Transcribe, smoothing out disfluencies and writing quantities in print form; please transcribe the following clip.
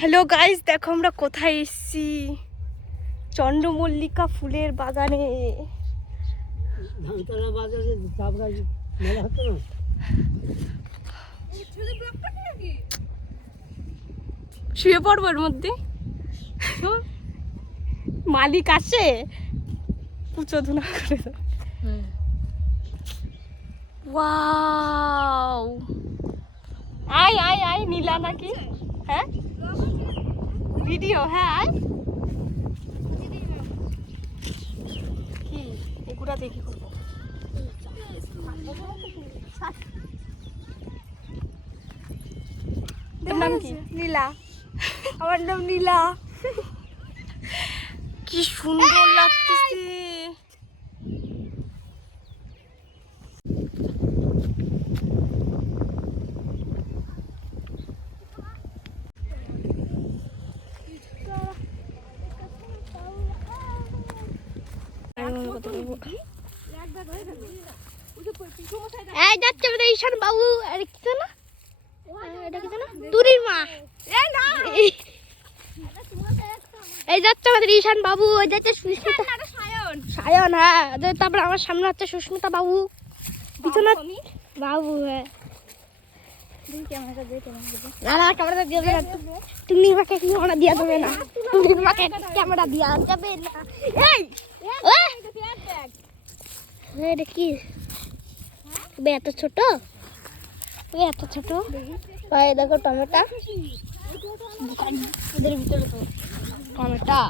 Hello guys, দেখো আমরা কোথায় এসেছি। চন্দ্রমল্লিকা ফুলের বাগানে। ধানতলা বাজারে চাপড়া মেলা হতো না? শুয়ে পড়বো এর মধ্যে। মালিক আসে পুজো ধুনা করে দাও। ওয়াও, আয় আয় আয় নীলা নাকি? হ্যাঁ ভিডিও, হ্যাঁ আয়। কি এগুলা দেখি করবো। তোর নাম কি? নীলা। আমার নাম নীলা। কি সুন্দর লাগতেছে। এই যাচ্ছে আমাদের ঈশান বাবু। আরে কি না, এটা কি না, তুরির মা। এই যাচ্ছে আমাদের ঈশান বাবু, ওই যাচ্ছে সুস্মিতা, সায়ন। হ্যাঁ, তারপর আমার সামনে হচ্ছে সুস্মিতা বাবু, পিছনে বাবু। হ্যাঁ, না ক্যামেরা দিয়ে দেবে না। তুমি মাকে ক্যামেরা দিয়ে দেবে না। তুমি মাকে ক্যামেরা দিয়ে যাবে না। এই এটা কি এত ছোট, এত ছোট। দেখো টমেটো, এদের ভিতরে টমেটো।